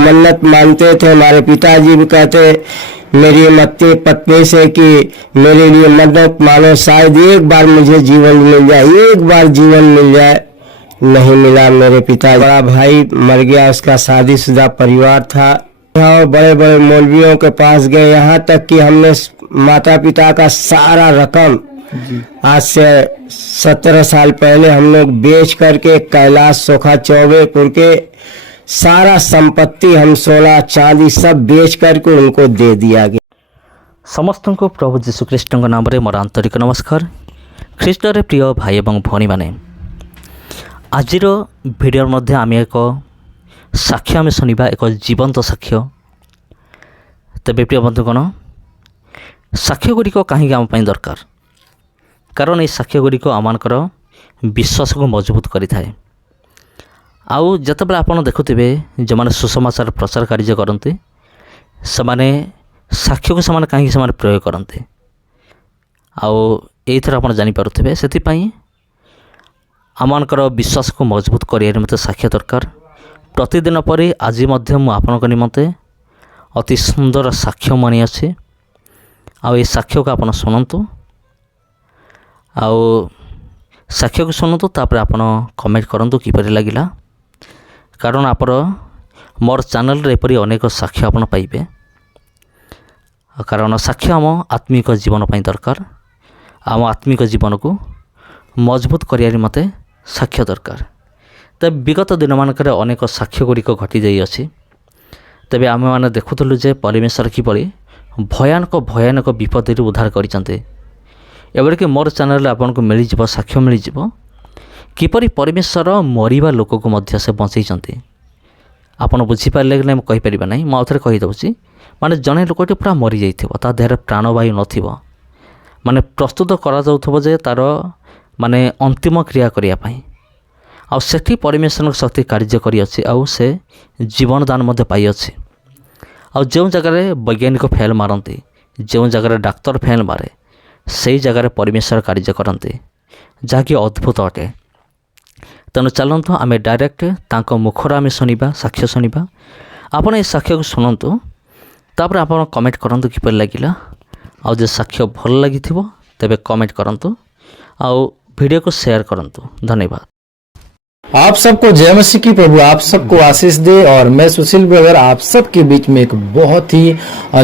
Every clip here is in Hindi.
मन्नत मानते थे। हमारे पिताजी भी कहते मेरी मत्ती पत्नी से कि मेरे लिए मन्नत मानो, शायद एक बार मुझे जीवन मिल जाए, एक बार जीवन मिल जाए। नहीं मिला। मेरे पिता बड़ा भाई मर गया, उसका शादीशुदा परिवार था। और बड़े बड़े मौलवियों के पास गए, यहाँ तक कि हमने माता पिता का सारा रकम आज से 17 साल पहले हम लोग बेच करके कैलाश सोखा चौबेपुर के सारा संपत्ति हम सोना चांदी सब बेच करके उनको दे दिया गया। समस्त को प्रभु जीशुख्रीष्ट नाम रे मोर आंतरिक नमस्कार। ख्रीष्ट रे प्रिय भाई एवं भौणी माने, आजिर भिडियो मध्य आम एक साक्ष्य आम शुणा, एक जीवंत साक्ष्य। तेरे प्रिय बंधुगण, साक्ष्य गुड़िक कहीं आम दरकार, कारण ये साक्ष्य गुड़िक आमर विश्वास को मजबूत करें। आउ जितेबाला आप देखुवे जो मैंने सुसमाचार प्रचार कार्य करते से साक्ष्य को से कहीं प्रयोग करते, आईथर आप जानीपे से आमर विश्वास को मजबूत कर मत साक्ष्य दरकार। प्रतिदिन पर आज आपण निमंते अति सुंदर साक्ष्य मानी अच्छे, ये साक्ष्य को आप शुणु, साक्ष्य को शुणु, तापर आप कमेंट करूँ किपर लगिला, कारण आप मोर चैनल रे एपरी अनेक साक्ष्य आप पाइबे। कारण साक्ष्य आम आत्मिक जीवन पाई दरकार, आम आत्मिक जीवन को मजबूत करियारी मते साक्ष्य दरकार। तब विगत दिन मानक अनेक साक्ष्य गुड़िक घटी जाइ अछि। तेबे आमे माने देखुथलु जे परमेश्वर किपरि भयानक भयानक विपद उद्धार करिसंते। एबे कि मोर चैनल आपनको मिल जिवो साक्ष्य मिल जिवो किपरि परमेश्वर मरिबा लोक को मध्य से बंचैसंते। आपण बुझी पारले कि नै कहि परिबा नै, म आउथरे कहि दउछि। माने जने लोकटे पूरा मरि जाइथिबो, ता देहरे प्राणवायु नथिबो, माने प्रस्तुत करा जाउथबो जे तार माने अंतिम क्रिया करिया पई, आ सेठी परमेश्वर शक्ति कार्य करी अछि, आ से जीवन दान मध्य पाई अछि। आ जो जगह वैज्ञानिक फेल मारती, जो जगह डाक्तर फेल मारे, से जगह परमेश्वर कार्य करते, जहाँकि अद्भुत अटे। तेणु चलतु आम डायरेक्ट तांको मुखर आम शुणा, साक्ष्य शुणा। आपड़ ये साक्ष्य को शुणु, तापर आप कमेंट करूँ किपर लगिला। आउ जो साक्ष्य भल लगी तेबे कमेंट करूँ, आउ वीडियो को शेयर करूँ। धन्यवाद। आप सबको जय मसीह की, प्रभु आप सबको आशीष दे। और मैं सुशील ब्रदर आप सबके बीच में एक बहुत ही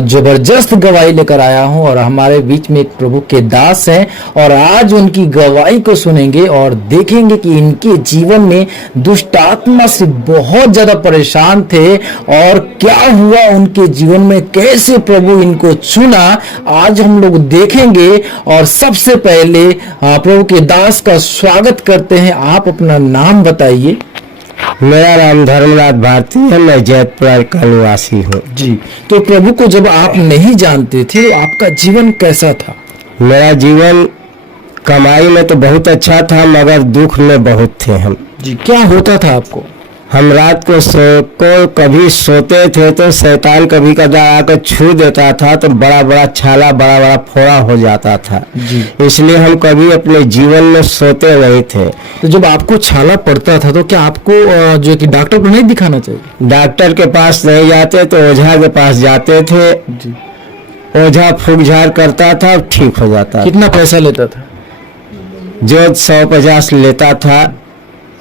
जबरदस्त गवाही लेकर आया हूं, और हमारे बीच में एक प्रभु के दास हैं, और आज उनकी गवाही को सुनेंगे और देखेंगे कि इनके जीवन में दुष्ट आत्मा से बहुत ज्यादा परेशान थे, और क्या हुआ उनके जीवन में, कैसे प्रभु इनको चुना, आज हम लोग देखेंगे। और सबसे पहले प्रभु के दास का स्वागत करते हैं। आप अपना नाम बताइए। मेरा नाम धर्मराज भारती है, मैं जयपुर का निवासी हूँ जी। तो प्रभु को जब आप नहीं जानते थे, आपका जीवन कैसा था? मेरा जीवन कमाई में तो बहुत अच्छा था, मगर दुख में बहुत थे हम जी। क्या होता था आपको? हम रात को कभी सोते थे तो शैतान कभी कदा आकर छू देता था, तो बड़ा बड़ा छाला, बड़ा बड़ा फोड़ा हो जाता था जी। इसलिए हम कभी अपने जीवन में सोते नहीं थे। तो जब आपको छाला पड़ता था तो क्या आपको जो कि डॉक्टर को नहीं दिखाना चाहिए? डॉक्टर के पास नहीं जाते तो ओझा के पास जाते थे जी। ओझा फूक झाड़ करता था, ठीक हो जाता। कितना पैसा लेता था? जो 150 लेता था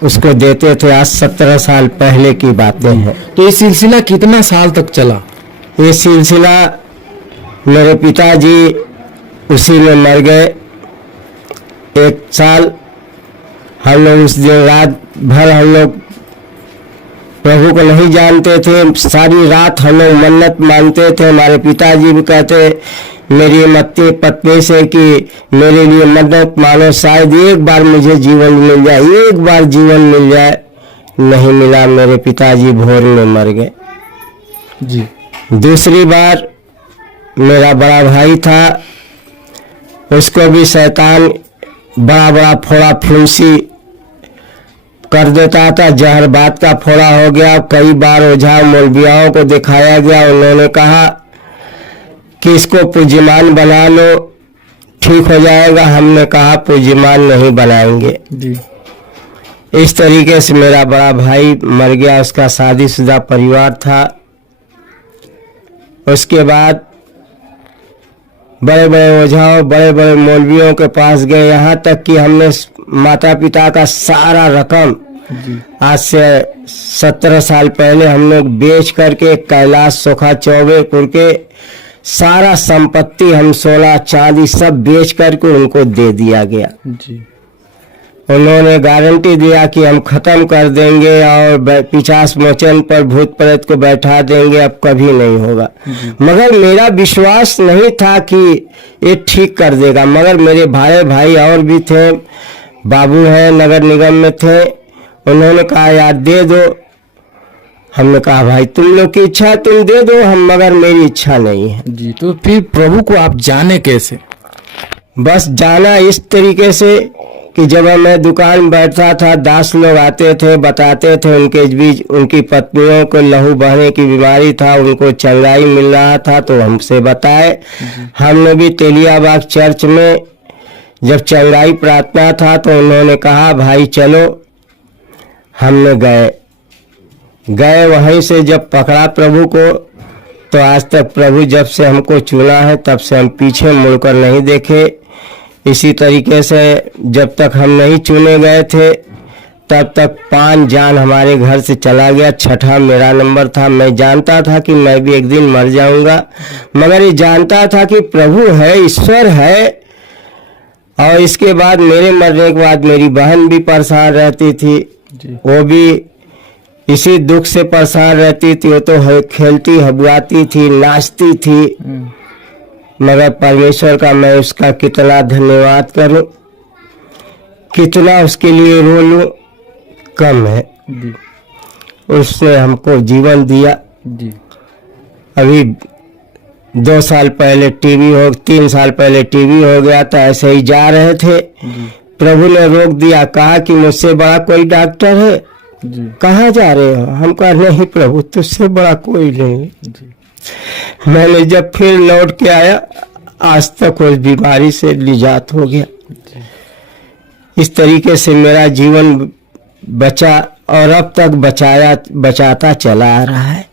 उसको देते थे। आज 17 साल पहले की बातें हैं। तो ये सिलसिला कितना साल तक चला? ये सिलसिला मेरे पिताजी उसी में मर गए। 1 साल हम लोग उस दिन रात भर हम लोग प्रभु को नहीं जानते थे। सारी रात हम लोग मन्नत मानते थे। हमारे पिताजी भी कहते मेरी मत्ती पत्नी से कि मेरे लिए मन्नत मानो, शायद एक बार मुझे जीवन मिल जाए, एक बार जीवन मिल जाए। नहीं मिला। मेरे पिताजी भोर में मर गए जी। दूसरी बार मेरा बड़ा भाई था, उसको भी शैतान बड़ा बड़ा फोड़ा फुंसी कर देता था। जहर बात का फोड़ा हो गया। कई बार ओझा मौलवियों को दिखाया गया, उन्होंने कहा कि इसको पूज्यमान बना लो, ठीक हो जाएगा। हमने कहा पूज्यमान नहीं बनाएंगे जी। इस तरीके से मेरा बड़ा भाई मर गया। उसका शादीशुदा परिवार था। उसके बाद बड़े बड़े ओझाओं बड़े बड़े मौलवियों के पास गए, यहाँ तक कि हमने माता पिता का सारा रकम आज से 17 साल पहले हम लोग बेच करके कैलाश सोखा चौबेपुर के सारा संपत्ति हम सोना चांदी सब बेच करके उनको दे दिया गया। जी। उन्होंने गारंटी दिया कि हम खत्म कर देंगे और पिशाच मोचन पर भूत प्रेत को बैठा देंगे, अब कभी नहीं होगा। मगर मेरा विश्वास नहीं था कि ये ठीक कर देगा। मगर मेरे भाई और भी थे, बाबू हैं नगर निगम में थे, उन्होंने कहा यार दे दो। हमने कहा भाई तुम लोग की इच्छा तुम दे दो, हम मगर मेरी इच्छा नहीं है। जी। तो फिर प्रभु को आप जाने कैसे? बस जाना इस तरीके से कि जब मैं दुकान बैठता था, दास लोग आते थे, बताते थे उनके बीच उनकी पत्नियों को लहू बहने की बीमारी था, उनको चंगाई मिल रहा था, तो हमसे बताए। हमने भी तेलियाबाग चर्च में जब चंगाई प्रार्थना था तो उन्होंने कहा भाई चलो, हमने गए वहीं से जब पकड़ा प्रभु को, तो आज तक प्रभु जब से हमको चुना है तब से हम पीछे मुड़कर नहीं देखे। इसी तरीके से जब तक हम नहीं चुने गए थे तब तक 5 जान हमारे घर से चला गया, 6ठा मेरा नंबर था। मैं जानता था कि मैं भी एक दिन मर जाऊंगा, मगर ये जानता था कि प्रभु है, ईश्वर है। और इसके बाद मेरे मरने के बाद मेरी बहन भी परेशान रहती थी, वो भी इसी दुख से परेशान रहती थी। वो तो खेलती हबुआती थी, नाचती थी, मगर परमेश्वर का मैं उसका कितना धन्यवाद करूं, कितना उसके लिए रो लूं, कम है। उसने हमको जीवन दिया। अभी 2 साल पहले 3 साल पहले टीवी हो गया था, ऐसे ही जा रहे थे, प्रभु ने रोक दिया, कहा कि मुझसे बड़ा कोई डॉक्टर है? कहाँ जा रहे हो? हम कहा नहीं प्रभु, तुझसे बड़ा कोई नहीं। मैंने जब फिर लौट के आया, आज तक उस बीमारी से निजात हो गया। इस तरीके से मेरा जीवन बचा और अब तक बचाता चला आ रहा है।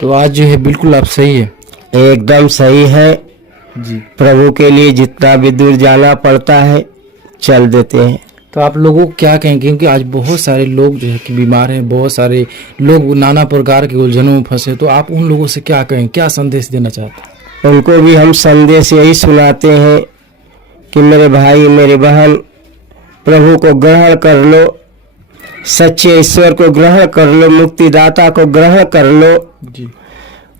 तो आज जो है बिल्कुल आप सही है, एकदम सही है जी। प्रभु के लिए जितना भी दूर जाना पड़ता है चल देते हैं। तो आप लोगों को क्या कहेंगे, क्योंकि आज बहुत सारे लोग जो है कि बीमार हैं, बहुत सारे लोग नाना प्रकार के उलझनों में फंसे, तो आप उन लोगों से क्या कहें, क्या संदेश देना चाहते हैं? उनको भी हम संदेश यही सुनाते हैं कि मेरे भाई मेरे बहन, प्रभु को ग्रहण कर लो, सच्चे ईश्वर को ग्रहण कर लो, मुक्तिदाता को ग्रहण कर लो। जी।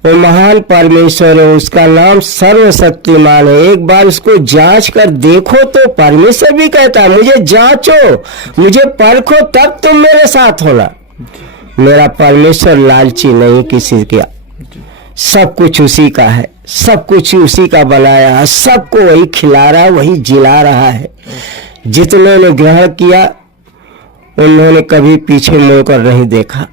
वो महान परमेश्वर है, उसका नाम सर्वशक्तिमान है। एक बार उसको जांच कर देखो तो परमेश्वर भी कहता है मुझे जांचो, मुझे परखो, तब तुम मेरे साथ होना। मेरा परमेश्वर लालची नहीं किसी का, सब कुछ उसी का है, सब कुछ उसी का बनाया है, सबको वही खिला रहा है, वही जिला रहा है। जितने ने ग्रहण किया उन्होंने कभी पीछे मुड़कर नहीं देखा।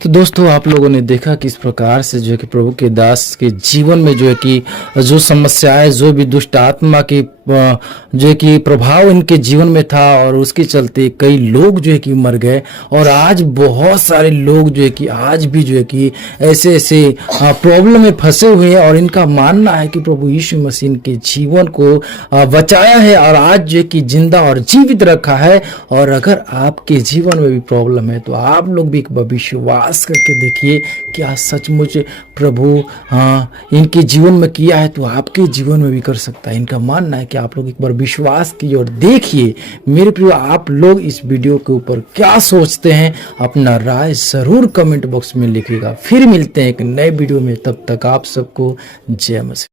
तो दोस्तों आप लोगों ने देखा कि इस प्रकार से जो है कि प्रभु के दास के जीवन में जो है कि जो समस्याएं, जो भी दुष्ट आत्मा की जो है कि प्रभाव इनके जीवन में था, और उसके चलते कई लोग जो है कि मर गए, और आज बहुत सारे लोग जो है कि आज भी जो है कि ऐसे ऐसे प्रॉब्लम में फंसे हुए हैं, और इनका मानना है कि प्रभु यीशु मसीह के जीवन को बचाया है और आज जो है कि जिंदा और जीवित रखा है। और अगर आपके जीवन में भी प्रॉब्लम है तो आप लोग भी एक बार विश्वास करके देखिए क्या सचमुच प्रभु इनके जीवन में किया है तो आपके जीवन में भी कर सकता है। इनका मानना है कि आप लोग एक बार विश्वास कीजिए और देखिए। मेरे प्रिय, आप लोग इस वीडियो के ऊपर क्या सोचते हैं, अपना राय जरूर कमेंट बॉक्स में लिखिएगा। फिर मिलते हैं एक नए वीडियो में, तब तक आप सबको जय मसीह।